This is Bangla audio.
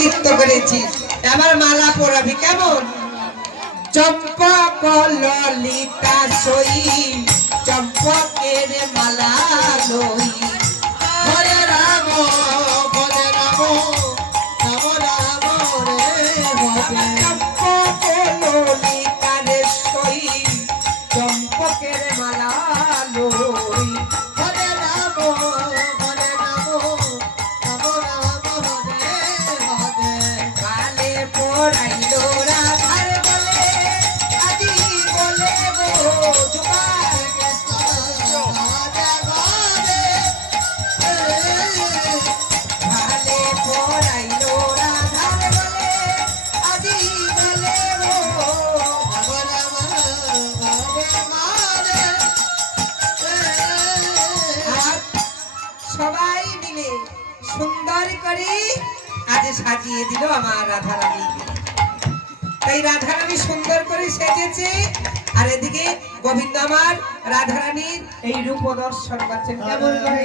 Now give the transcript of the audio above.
নৃত্য করেছিস, আমার মালা পরাবি কেমন? চম্পক ললিতা সই চম্পকের মালা লই, হরে রাম হরে রাম রাম রাম রে হরে। চম্পক ললিতার সই চম্পকের মালা লই, হরে রাম হরে রাম রাম রাম হরে হরে। কালে পড়াইল রাধার বলে আজি বলে বোঝবার কৃষ্ণ রাধা ঘরে কালে পড়াইল রাধার বলে আজি বলে রাম রাম হরে মারে। আর সবাই মিলে সুন্দর করে আজ সাজিয়ে দিল আমার রাধারানী। তাই রাধারানী সুন্দর করে সেজেছে, আর এদিকে গোবিন্দ আমার রাধারানীর এই রূপ দর্শন করছেন কেমন করে।